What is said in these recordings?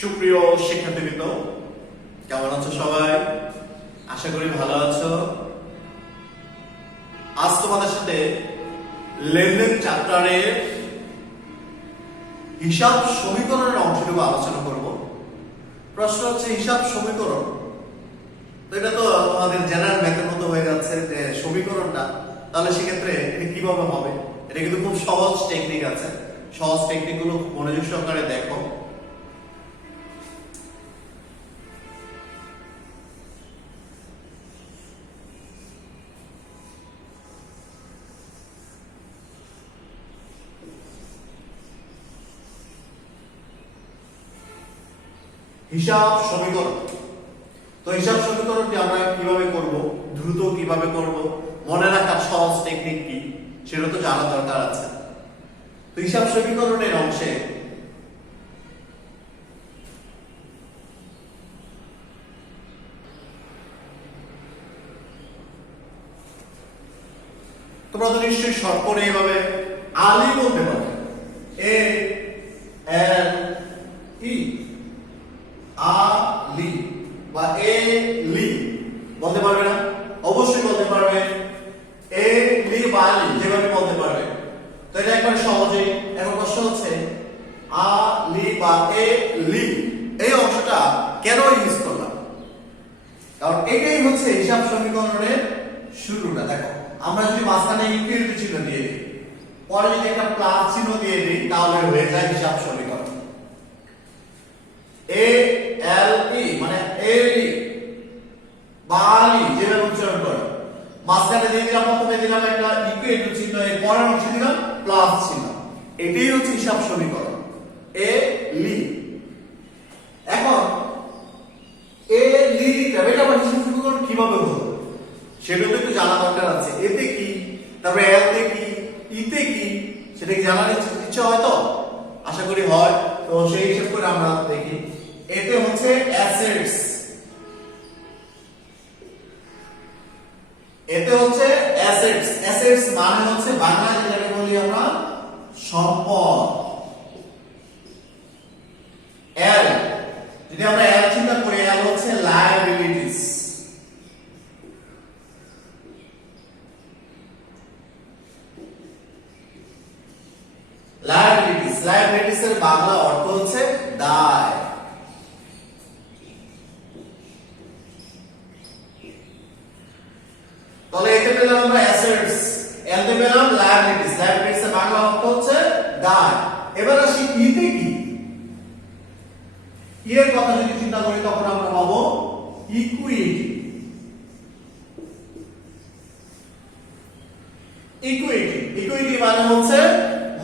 সুপ্রিয় শিক্ষার্থীবৃন্দ, কেমন আছো সবাই? আশা করি ভালো আছো। আজ তোমাদের সাথে লেনদেন চ্যাপ্টারের হিসাব সমীকরণের অংশটুকু আলোচনা করব। প্রশ্ন হচ্ছে হিসাব সমীকরণ, তো এটা তো আমাদের জেনারেল ম্যাথের মতো হয়ে যাচ্ছে যে সমীকরণটা, তাহলে সেক্ষেত্রে এটা কিভাবে হবে? এটা কিন্তু খুব সহজ টেকনিক আছে, সহজ টেকনিকগুলো মনোযোগ সহকারে দেখো। হিসাব সমীকরণ, তো হিসাব সমীকরণটি আমরা কিভাবে করব, দ্রুত কিভাবে করব, মনে রাখার সহজ টেকনিক কি, সেটা তো জানা দরকার আছে। তো হিসাব সমীকরণের অংশে তোমরা তো নিশ্চয়ই শর্ট করে এইভাবে আলি বলতে পারবে, এ এল ই, আলি বা এ লি বলতে পারবে না? অবশ্যই বলতে পারবে, এ লি বা আলি যেভাবে বলতে পারবে। তো এটা একবারে সহজেই। এখন প্রশ্ন হচ্ছে আ লি বা এ লি এই অংশটা কেন ইউজ করলাম? কারণ এটাই হচ্ছে হিসাব সমীকরণের শুরুটা। দেখো, আমরা যদি মাঝখানে ইকুয়াল টু চিহ্ন দিয়ে দিই, পরে যদি একটা প্লাস চিহ্ন দিয়ে দিই, তাহলে হয়ে যায় হিসাব সমীকরণ। এ এল ই মানে এলি বালি যেভাবে উচ্চারণ করে, মাঝখানে দিয়ে দিলাম, প্রথমে দিলাম একটা ইকুয়াল টু চিহ্ন, এর পরের অংশে দিলাম প্লাস চিহ্ন, এটাই হচ্ছে হিসাব সমীকরণ এ লি। এখন এ লি এটা আবার হিসাব সমীকরণ কিভাবে হলো সেটা তো একটু জানা দরকার আছে। এতে কি, তারপরে এল তে কি, ই তে কি, সেটা কি জানার ইচ্ছা হয়? তো আশা করি হয়। তো সেই হিসাব করে আমরা দেখি। এতে হচ্ছে অ্যাসেটস, এতে হচ্ছে অ্যাসেটস। অ্যাসেটস মানে হচ্ছে বাংলায় যেটাকে বলি আমরা সম্পদ। এল যদি আমরা এল চিন্তা করি, এল হচ্ছে লায়াবিলিটিস। লায়াবিলিটিস, লায়াবিলিটিস এর বাংলা অর্থ হচ্ছে দায়। তাহলে এতে পেলাম আমরা অ্যাসেটস, এতে পেলাম লায়াবিলিটিস। লায়াবিলিটিস এর বাংলা অর্থ হচ্ছে দায়। এবার আসি ইতে কি। ই এর কথা যদি চিন্তা করি, তখন আমরা পাবো ইকুইটি। ইকুইটি, ইকুইটি মানে হচ্ছে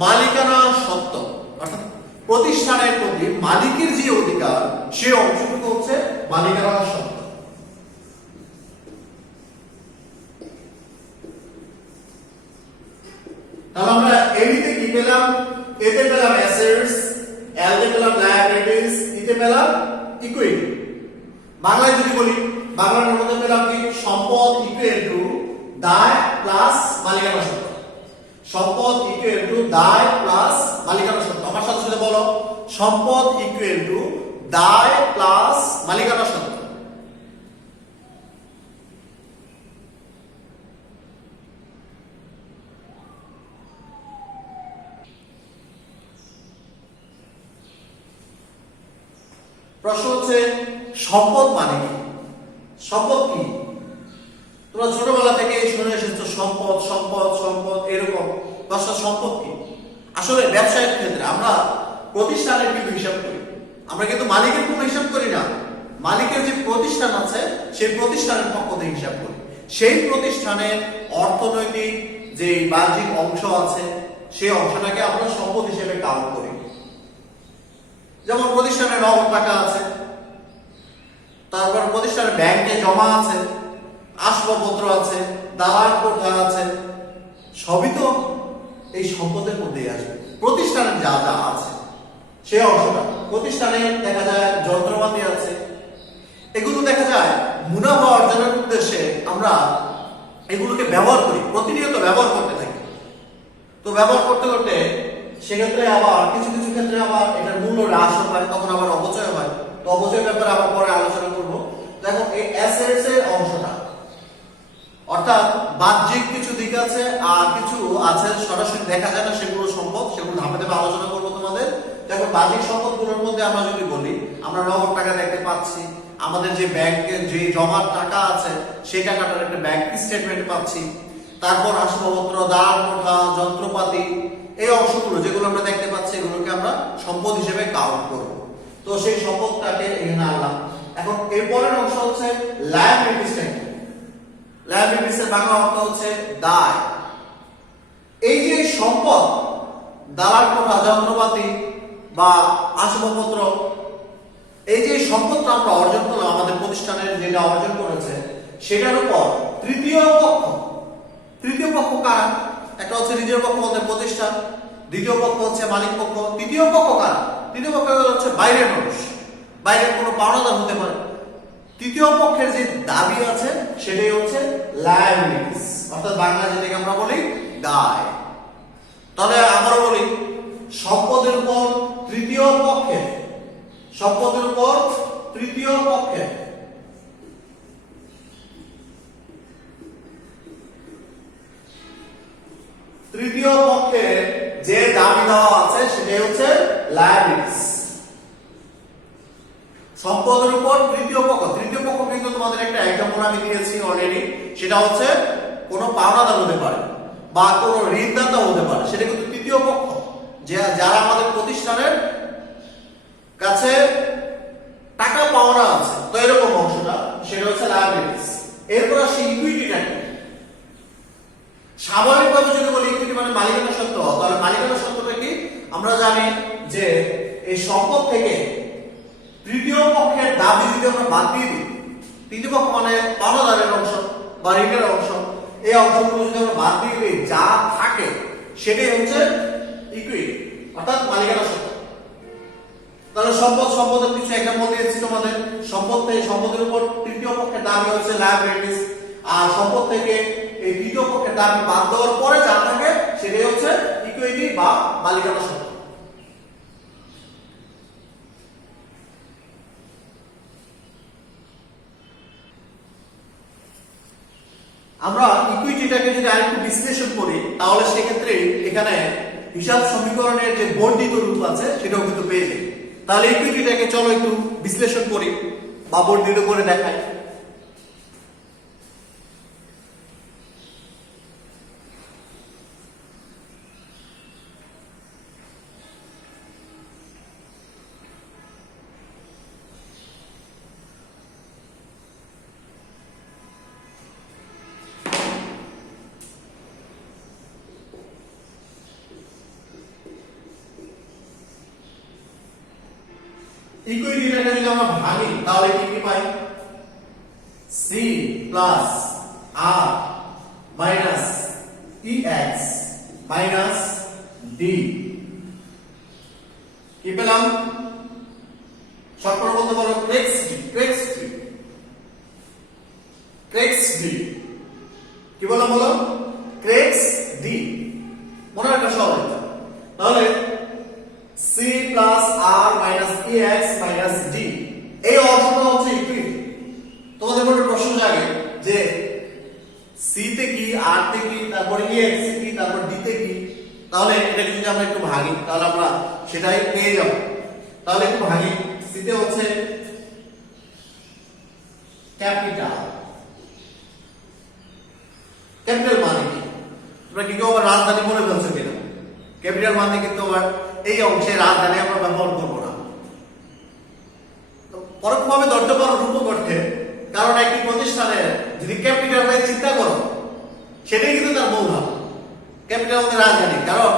মালিকানা সত্ত্ব, অর্থাৎ প্রতিষ্ঠানের প্রতি মালিকের যে অধিকার, সে অংশটুকু হচ্ছে মালিকানা সত্ত্ব। তাহলে আমরা এতে কি পেলাম? এতে পেলাম অ্যাসেটস, এল তে পেলাম লায়াবিলিটিস, ইতে পেলাম ইকুইটি। বাংলায় যদি বলি, বাংলার মধ্যে পেলাম কি? সম্পদ ইকুয়াল টু দায় প্লাস মালিকানা সত্ত্ব। সম্পদ ইকুয়াল টু দায় প্লাস মালিকানা সত্ত্ব। আমার সাথে সাথে বলো, সম্পদ ইকুয়াল টু দায় প্লাস মালিকানা সত্ত্ব। প্রশ্ন হচ্ছে সম্পদ মানে কি? সম্পদ কি? তোমরা ছোটবেলা থেকে শুনে এসেছো সম্পদ সম্পদ সম্পদ এরকম। প্রশ্ন সম্পদ কি? আসলে ব্যবসায়ের ক্ষেত্রে আমরা প্রতিষ্ঠানের কিন্তু হিসাব করি, আমরা কিন্তু মালিকের কোনো হিসাব করি না। মালিকের যে প্রতিষ্ঠান আছে, সেই প্রতিষ্ঠানের পক্ষ থেকে হিসাব করি। সেই প্রতিষ্ঠানের অর্থনৈতিক যে বাহ্যিক অংশ আছে, সেই অংশটাকে আমরা সম্পদ হিসেবে কাউন্ট করি। যেমন প্রতিষ্ঠানের নগদ টাকা আছে, তারপর প্রতিষ্ঠানের ব্যাংকে জমা আছে, আসবাবপত্র আছে, দালাল কোঠা আছে, সবই তো এই সম্পদের মধ্যেই আসবে। প্রতিষ্ঠানের যা যা আছে সেই অংশটা, প্রতিষ্ঠানে দেখা যায় যন্ত্রপাতি আছে, এগুলো দেখা যায় মুনাফা অর্জনের উদ্দেশ্যে আমরা এগুলোকে ব্যবহার করি, প্রতিনিয়ত ব্যবহার করতে থাকি। তো ব্যবহার করতে করতে সেক্ষেত্রে আবার কিছু কিছু ক্ষেত্রে আবার এটার মূল্য হ্রাস হয়, তখন আবার অপচয় হয়। ব্যাপারে আমরা পরে আলোচনা করব। দেখো এই অ্যাসেটস এর অংশটা, অর্থাৎ বাহ্যিক কিছু দিক আছে আর কিছু আছে সরাসরি দেখা যায় না, সেগুলো সম্পদ, সেগুলো ধাপে ধাপে আলোচনা করবো তোমাদের। দেখো বাহ্যিক সম্পদগুলোর মধ্যে আমরা যদি বলি, আমরা নগদ টাকা দেখতে পাচ্ছি, আমাদের যে ব্যাংকের যে জমার টাকা আছে সেই টাকাটার একটা ব্যাংক স্টেটমেন্ট পাচ্ছি, তারপর আসবাবপত্র, দাঁড় কোঠা, যন্ত্রপাতি, এই অংশগুলো যেগুলো আমরা দেখতে পাচ্ছি এগুলোকে আমরা সম্পদ হিসেবে কাউন্ট করব। তো সেই সম্পদটাকে এখানে আনলাম। এখন এরপরের অংশ হচ্ছে লায়াবিলিটি স্টেটমেন্ট। লায়াবিলিটিস এর বাংলা অর্থ হচ্ছে দায়। এই যে সম্পদ, দালাল কোঠা, যন্ত্রপাতি বা আসবাবপত্র, এই যে সম্পদটা আমরা অর্জন করলাম, আমাদের প্রতিষ্ঠানের যেটা অর্জন করেছে সেটার উপর তৃতীয় পক্ষ কারা? একটা হচ্ছে নিজের পক্ষ বলতে প্রতিষ্ঠান, দ্বিতীয় পক্ষ হচ্ছে মালিক পক্ষ, তৃতীয় পক্ষ কারা? তৃতীয় পক্ষ হচ্ছে বাইরের মানুষ, বাইরের কোনো পাওনাদার হতে পারে। তৃতীয় পক্ষের যে দাবি আছে সেটাই হচ্ছে লায়াবিলিটিস, অর্থাৎ বাংলা যেটাকে আমরা বলি দায়। তাহলে আমরা বলি সম্পদের উপর তৃতীয় পক্ষের, সম্পদের উপর তৃতীয় পক্ষের যে দাবি দেওয়া আছে সেটাই হচ্ছে লায়াবিলিটিস। সম্পদের উপর তৃতীয় পক্ষ কিন্তু তোমাদের একটা এক্সাম্পল আমি দিয়েছি অলরেডি, সেটা হচ্ছে কোনো পাওনাদার হতে পারে বা কোনো ঋণদাতা হতে পারে, সেটা কিন্তু তৃতীয় পক্ষ, যে যারা আমাদের প্রতিষ্ঠানের কাছে টাকা পাওনা আছে, তো এরকম অংশটা সেটা হচ্ছে লায়াবিলিটিস। এরপর আসে ইকুইটিটা। স্বাভাবিকভাবে যদি বলি ইকুইটি মানে মালিকানা সত্ত্ব, তাহলে মালিকানা সত্ত্বটা কি? আমরা জানি যে এই সম্পদ থেকে তৃতীয় পক্ষের দাবি যদি আমরা বাদ দিয়ে দিই, তৃতীয় পক্ষ মানে পাওনাদারের অংশ বা ঋণের অংশ, এই অংশগুলো যদি আমরা বাদ দিয়ে দিই, যা থাকে সেটাই হচ্ছে ইকুইটি, অর্থাৎ মালিকানা সত্ত্ব। তাহলে সম্পদের কিছু এক্সাম্পল দিয়েছি তোমাদের। সম্পদের উপর তৃতীয় পক্ষের দাবি হচ্ছে লায়াবিলিটিস, আর সম্পদ থেকে এই তৃতীয় পক্ষের দাবি বাদ দেওয়ার পরে যা থাকে সেটাই হচ্ছে ইকুইটি বা মালিকানা সত্ত্ব। আমরা ইকুইটিটাকে যদি আরেকটু বিশ্লেষণ করি তাহলে সেক্ষেত্রে এখানে হিসাব সমীকরণের যে বর্ধিত রূপ আছে সেটাও কিন্তু পেয়ে যাই। তাহলে ইকুইটিটাকে চলো একটু বিশ্লেষণ করি বা বর্ধিত করে দেখাই। ইকুইটিটাকে যদি আমরা ভাঙি তাহলে কি কি পাই? C plus R minus EX minus D। কি পেলাম? শর্টকাট বলতে পারো ক্রেক্স D। কি বলো ক্রেক্স D, মনে রাখা সহজ। তাহলে C plus R minus EX minus D, এই অংশটা হচ্ছে ইকুইটি। তোমাদের মনে প্রশ্ন জাগে যে C তে কি, R তে কি, তারপর EX কি, তারপর D তে কি। তাহলে এটাকে যদি আমরা একটু ভাঙি তাহলে আমরা সেটাই পেয়ে যাব। তাহলে একটু ভাঙি। C তে হচ্ছে ক্যাপিটাল মানে কি? তোমরা কি কেউ আবার রাজধানী মনে ফেলছো কিনা? ক্যাপিটাল মানে কিন্তু আবার এই অংশে রাজধানী আমরা ব্যবহার করবো না, পরোক্ষভাবে ধরতে পারো রূপক অর্থে। কারণ একটি প্রতিষ্ঠানের যদি ক্যাপিটাল চিন্তা করো সেটাই কিন্তু তার মূলধন। ক্যাপিটাল মানে রাজধানী, কারণ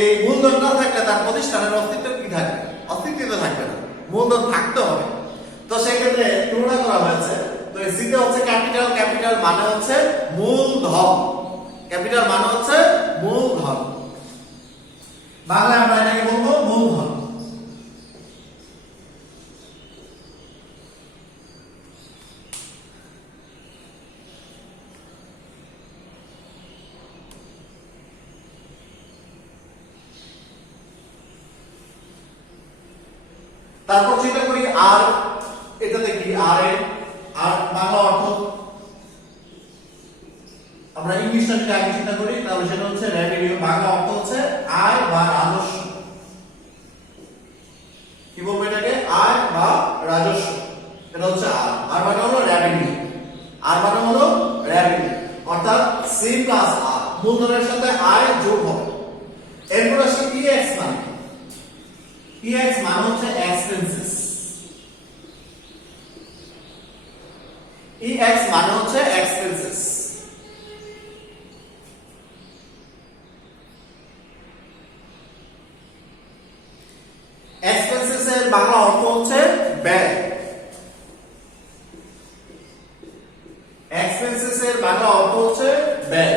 এই মূলধন না থাকলে তার প্রতিষ্ঠানের অস্তিত্ব কি থাকবে? অস্তিত্ব থাকবে না, মূলধন থাকতে হবে। তো সেক্ষেত্রে তুলনা করা হয়েছে। তো সিতে হচ্ছে ক্যাপিটাল মানে হচ্ছে মূলধন, ক্যাপিটাল মানে হচ্ছে মূলধন, বাংলায় আমরা এটাকে বলবো মূলধন। তারপর চিন্তা করি আর এটা আর এর আর বাংলা অর্থ আমরা ইংলিশটা যদি আগে চিন্তা করি তাহলে সেটা হচ্ছে রেভিনিউ, বাংলা অর্থ হচ্ছে আয় বা রাজস্ব। কি বলবো এটাকে? আয় বা রাজস্ব। এটা হচ্ছে আর মানে হলো রেভিনিউ, আর মানে হলো রেভিনিউ, অর্থাৎ সি প্লাস আর মূলধনের সাথে আয় যোগ হবে। এরপর আসছে পিএক্স মানে, পিএক্স মানে হচ্ছে এক্সপেন্সেস, ইএক্স মানে হচ্ছে এক্সপেন্সেস। এক্সপেন্সেস এর বাংলা অর্থ হচ্ছে ব্যয়, এক্সপেন্সেস এর বাংলা অর্থ হচ্ছে ব্যয়।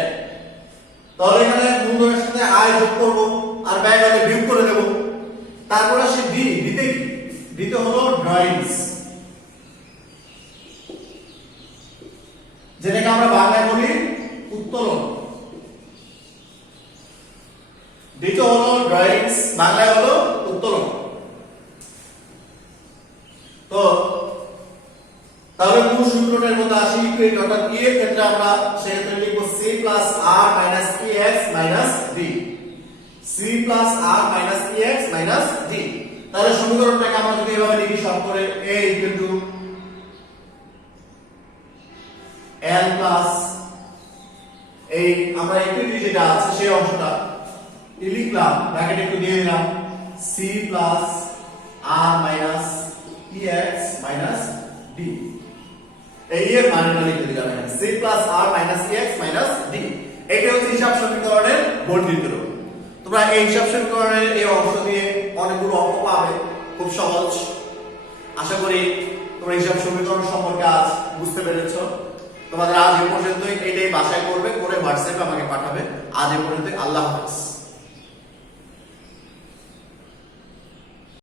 তাহলে এখানে মূলধনের সাথে আয় যোগ করব আর ব্যয় হলে বিয়োগ করে দেব। তারপর আসে ডি, ডিতে কি? ডিতে হলো ড্রয়িংস, যেটাকে আমরা বাংলায় বলি উত্তোলন। ডিতে হলো ড্রয়িংস, বাংলায় হলো উত্তোলন। তো তাহলে মূল সূত্রটার মধ্যে আসি ইকুয়েট, অর্থাৎ ই এর ক্ষেত্রে আমরা সেক্ষেত্রে লিখব C plus R minus E X minus D, C plus R minus E X minus D. তাহলে সমীকরণটাকে আমরা যদি এভাবে লিখি সব করে a equal to l plus এই আমরা ইকুইটি যেটা আছে সেই অংশটা লিখলাম, ব্র্যাকেট একটু দিয়ে দিলাম C plus R minus E X minus D. এই এর মানটা লিখে দিলাম এখানে c plus r minus x minus d। এটা হচ্ছে হিসাব সমীকরণের বর্ধিত রূপ। তোমরা এই হিসাব সমীকরণের এই অংশ দিয়ে অনেকগুলো অঙ্ক পাবে, খুব সহজ। আশা করি তোমরা হিসাব সমীকরণ সম্পর্কে আজ বুঝতে পেরেছো। তোমাদের আজ এই পর্যন্তই, এটাই বাসায় করবে, করে হোয়াটসঅ্যাপে আমাকে পাঠাবে। আজ এই পর্যন্তই, আল্লাহ হাফেজ।